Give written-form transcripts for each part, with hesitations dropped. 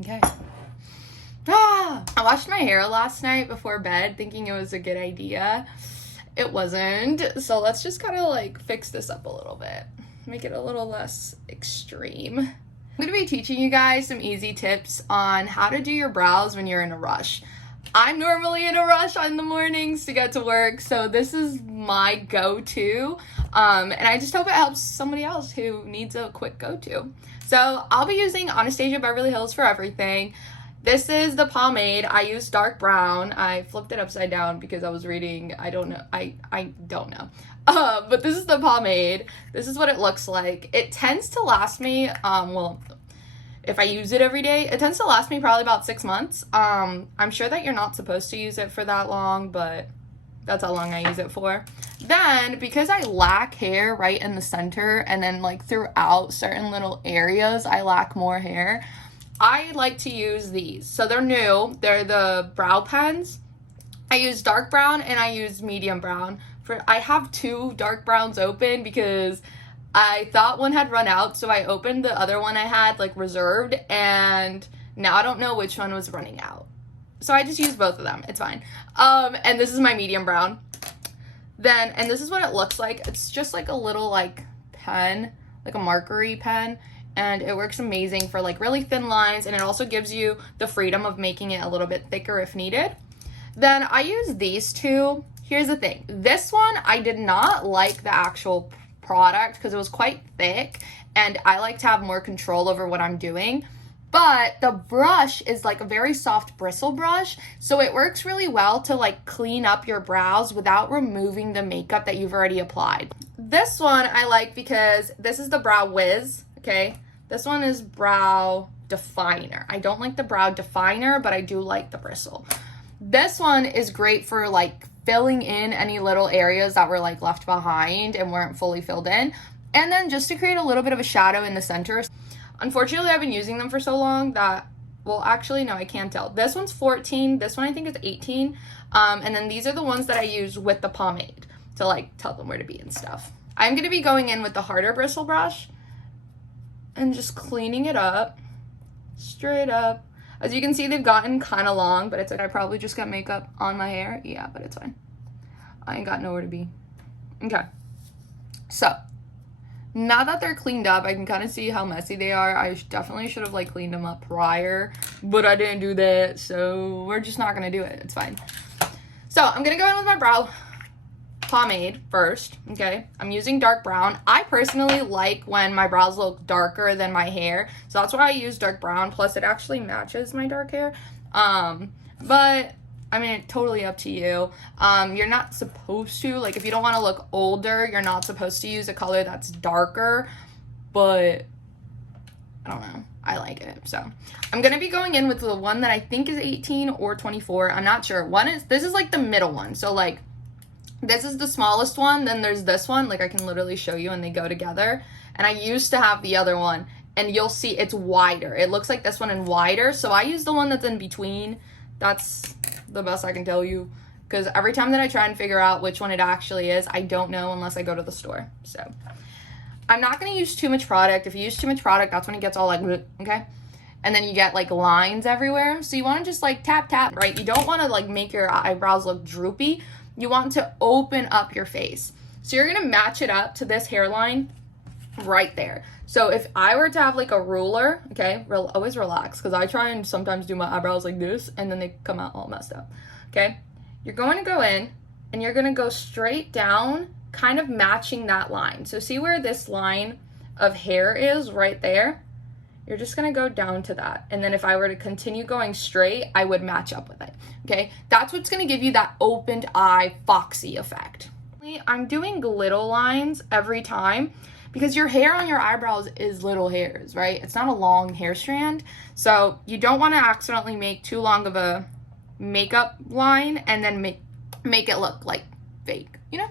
Okay. I washed my hair last night before bed thinking it was a good idea. It wasn't. So let's just kind of like fix this up a little bit. Make it a little less extreme. I'm going to be teaching you guys some easy tips on how to do your brows when you're in a rush. I'm normally in a rush in the mornings to get to work, so this is my go-to. And I just hope it helps somebody else who needs a quick go-to. So I'll be using Anastasia Beverly Hills for everything. This is the pomade. I use dark brown. I flipped it upside down because I was reading, I don't know. But this is the pomade. This is what it looks like. It tends to last me, well, if I use it every day, it tends to last me probably about 6 months. I'm sure that you're not supposed to use it for that long, but that's how long I use it for. Then, because I lack hair right in the center, and then like throughout certain little areas, I lack more hair, I like to use these. So they're new. They're the brow pens. I use dark brown and I use medium brown. I have 2 dark browns open because I thought one had run out, so I opened the other one I had like reserved, and now I don't know which one was running out. So I just used both of them. It's fine. And this is my medium brown. And this is what it looks like. It's just like a little like pen, like a markery pen, and it works amazing for like really thin lines, and it also gives you the freedom of making it a little bit thicker if needed. Then I use these 2. Here's the thing. This one, I did not like the actual product because it was quite thick, and I like to have more control over what I'm doing. But the brush is like a very soft bristle brush, so it works really well to like clean up your brows without removing the makeup that you've already applied. This one I like because this is the Brow Wiz, okay? This one is Brow Definer. I don't like the Brow Definer, but I do like the bristle. This one is great for like filling in any little areas that were like left behind and weren't fully filled in, and then just to create a little bit of a shadow in the center. Unfortunately, I've been using them for so long that, well, actually, no, I can't tell. This one's 14. This one I think is 18. And then these are the ones that I use with the pomade to like tell them where to be and stuff. I'm going to be going in with the harder bristle brush and just cleaning it up straight up. As you can see, they've gotten kind of long, but it's like I probably just got makeup on my hair. Yeah, but it's fine. I ain't got nowhere to be. Okay. So now that they're cleaned up, I can kind of see how messy they are. I definitely should have like cleaned them up prior, but I didn't do that, so we're just not gonna do it. It's fine. So I'm gonna go in with my brow pomade first, okay? I'm using dark brown. I personally like when my brows look darker than my hair, so that's why I use dark brown. Plus it actually matches my dark hair. But I mean, totally up to you. You're not supposed to, like, if you don't want to look older, you're not supposed to use a color that's darker, but I don't know. I like it. So I'm going to be going in with the one that I think is 18 or 24. I'm not sure. This is like the middle one. So like, this is the smallest one. Then there's this one. Like I can literally show you and they go together. And I used to have the other one, and you'll see it's wider. It looks like this one and wider. So I use the one that's in between. That's the best I can tell you, because every time that I try and figure out which one it actually is, I don't know unless I go to the store. So I'm not going to use too much product. If you use too much product, that's when it gets all like, okay? And then you get like lines everywhere. So you want to just like tap, tap, right? You don't want to like make your eyebrows look droopy. You want to open up your face. So you're going to match it up to this hairline right there. So if I were to have like a ruler, okay, always relax, because I try and sometimes do my eyebrows like this and then they come out all messed up, okay? You're going to go in and you're going to go straight down, kind of matching that line. So see where this line of hair is right there? You're just going to go down to that. And then if I were to continue going straight, I would match up with it, okay? That's what's going to give you that opened eye foxy effect. I'm doing little lines every time, because your hair on your eyebrows is little hairs, right? It's not a long hair strand. So you don't want to accidentally make too long of a makeup line and then make it look like fake, you know?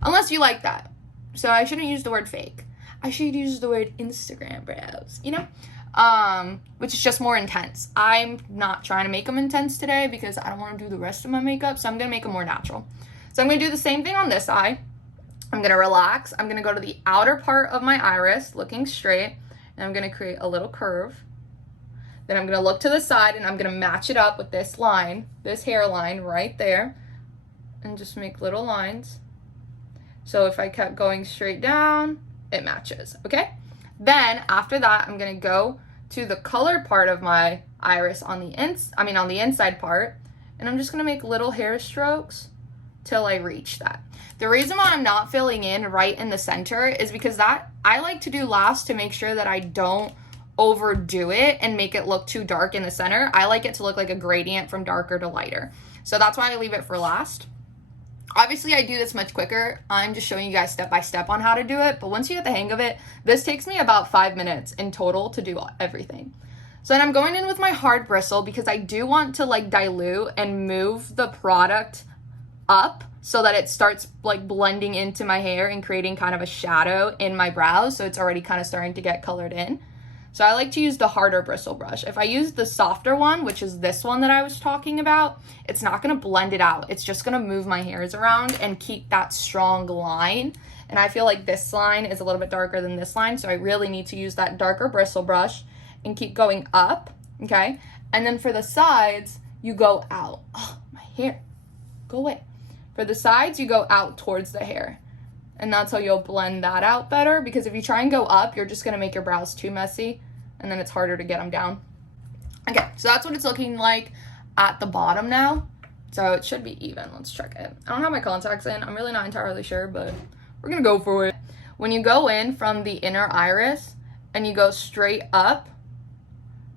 Unless you like that. So I shouldn't use the word fake. I should use the word Instagram brows, you know? Which is just more intense. I'm not trying to make them intense today because I don't want to do the rest of my makeup, so I'm going to make them more natural. So I'm going to do the same thing on this eye. I'm going to relax. I'm going to go to the outer part of my iris, looking straight, and I'm going to create a little curve. Then I'm gonna look to the side and I'm gonna match it up with this line, this hairline right there, and just make little lines. So if I kept going straight down, it matches, okay? Then after that, I'm gonna go to the colored part of my iris on the on the inside part, and I'm just gonna make little hair strokes till I reach that. The reason why I'm not filling in right in the center is because that I like to do last to make sure that I don't overdo it and make it look too dark in the center. I like it to look like a gradient from darker to lighter. So that's why I leave it for last. Obviously, I do this much quicker. I'm just showing you guys step by step on how to do it. But once you get the hang of it, this takes me about 5 minutes in total to do everything. So then I'm going in with my hard bristle because I do want to like dilute and move the product up so that it starts like blending into my hair and creating kind of a shadow in my brows. So it's already kind of starting to get colored in. So I like to use the harder bristle brush. If I use the softer one, which is this one that I was talking about, it's not gonna blend it out. It's just gonna move my hairs around and keep that strong line. And I feel like this line is a little bit darker than this line, so I really need to use that darker bristle brush and keep going up, okay? And then for the sides, you go out. Oh, my hair, go away. For the sides, you go out towards the hair. And that's how you'll blend that out better, because if you try and go up, you're just gonna make your brows too messy, and then it's harder to get them down. Okay, so that's what it's looking like at the bottom now. So it should be even. Let's check it. I don't have my contacts in. I'm really not entirely sure, but we're gonna go for it. When you go in from the inner iris and you go straight up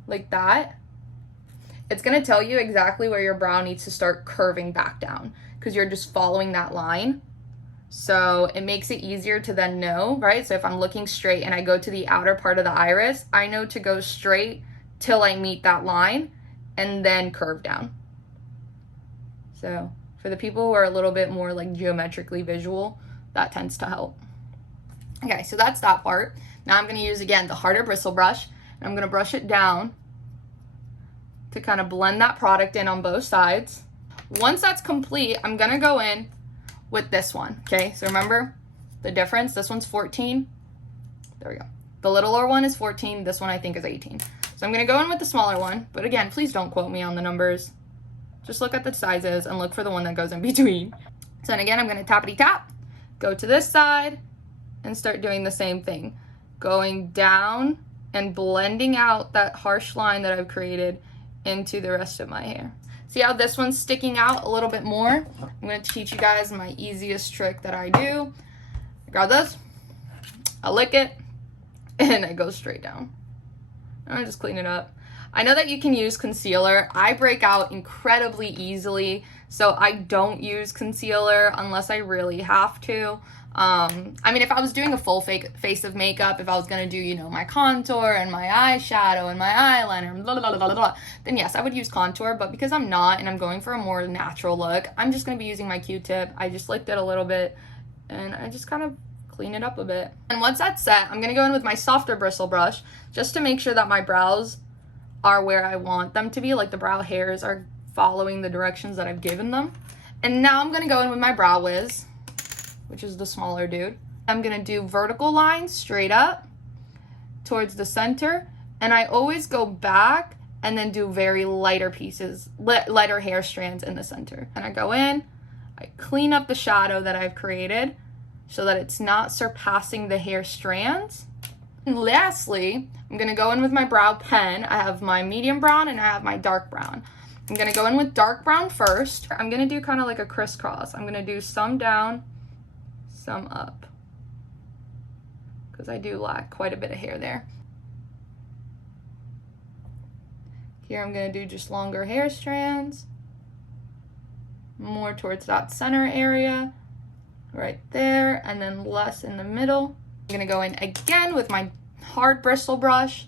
like that, it's gonna tell you exactly where your brow needs to start curving back down, because you're just following that line. So it makes it easier to then know, right? So if I'm looking straight and I go to the outer part of the iris, I know to go straight till I meet that line and then curve down. So for the people who are a little bit more like geometrically visual, that tends to help. Okay, so that's that part. Now I'm gonna use, again, the harder bristle brush, and I'm gonna brush it down to kind of blend that product in on both sides. Once that's complete, I'm gonna go in with this one, okay? So remember the difference? This one's 14. There we go. The littler one is 14. This one I think is 18. So I'm gonna go in with the smaller one, but again, please don't quote me on the numbers. Just look at the sizes and look for the one that goes in between. So then again, I'm gonna tappity tap, go to this side, and start doing the same thing. Going down and blending out that harsh line that I've created into the rest of my hair. See how this one's sticking out a little bit more? I'm gonna teach you guys my easiest trick that I do. I grab this, I lick it, and I go straight down. And I just clean it up. I know that you can use concealer. I break out incredibly easily, so I don't use concealer unless I really have to. I mean, if I was doing a full face of makeup, if I was gonna do, you know, my contour and my eyeshadow and my eyeliner, blah, blah, blah, blah, blah, then yes, I would use contour. But because I'm not and I'm going for a more natural look, I'm just gonna be using my Q-tip. I just licked it a little bit and I just kind of clean it up a bit. And once that's set, I'm gonna go in with my softer bristle brush just to make sure that my brows are where I want them to be, like the brow hairs are following the directions that I've given them. And now I'm gonna go in with my Brow Wiz, which is the smaller dude. I'm gonna do vertical lines straight up towards the center, and I always go back and then do very lighter pieces, lighter hair strands in the center. And I go in, I clean up the shadow that I've created so that it's not surpassing the hair strands. And lastly, I'm gonna go in with my brow pen. I have my medium brown and I have my dark brown. I'm gonna go in with dark brown first. I'm gonna do kind of like a crisscross. I'm gonna do some down, some up, because I do lack quite a bit of hair there. Here I'm going to do just longer hair strands, more towards that center area, right there, and then less in the middle. I'm going to go in again with my hard bristle brush,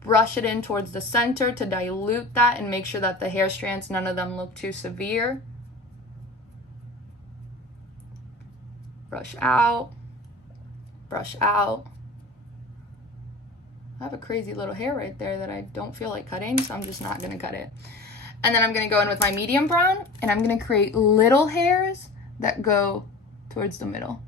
brush it in towards the center to dilute that and make sure that the hair strands, none of them look too severe. Brush out, brush out. I have a crazy little hair right there that I don't feel like cutting, so I'm just not gonna cut it. And then I'm gonna go in with my medium brown and I'm gonna create little hairs that go towards the middle.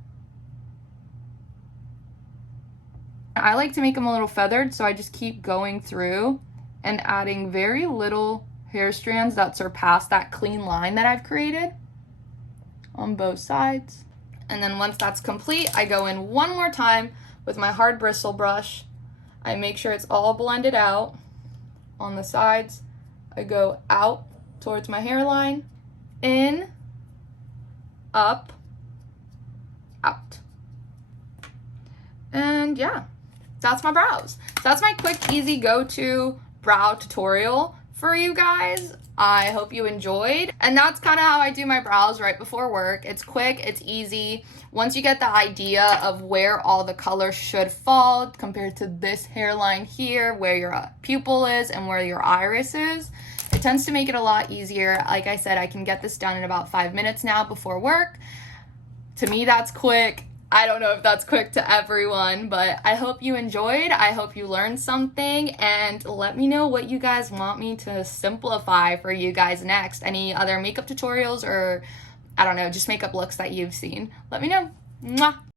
I like to make them a little feathered, so I just keep going through and adding very little hair strands that surpass that clean line that I've created on both sides. And then once that's complete, I go in one more time with my hard bristle brush. I make sure it's all blended out on the sides. I go out towards my hairline, in, up, out. And yeah, that's my brows. So that's my quick, easy go-to brow tutorial for you guys. I hope you enjoyed. And that's kind of how I do my brows right before work. It's quick, it's easy. Once you get the idea of where all the color should fall compared to this hairline here, where your pupil is and where your iris is, it tends to make it a lot easier. Like I said, I can get this done in about 5 minutes now before work. To me, that's quick. I don't know if that's quick to everyone, but I hope you enjoyed. I hope you learned something, and let me know what you guys want me to simplify for you guys next. Any other makeup tutorials or, I don't know, just makeup looks that you've seen. Let me know. Mwah!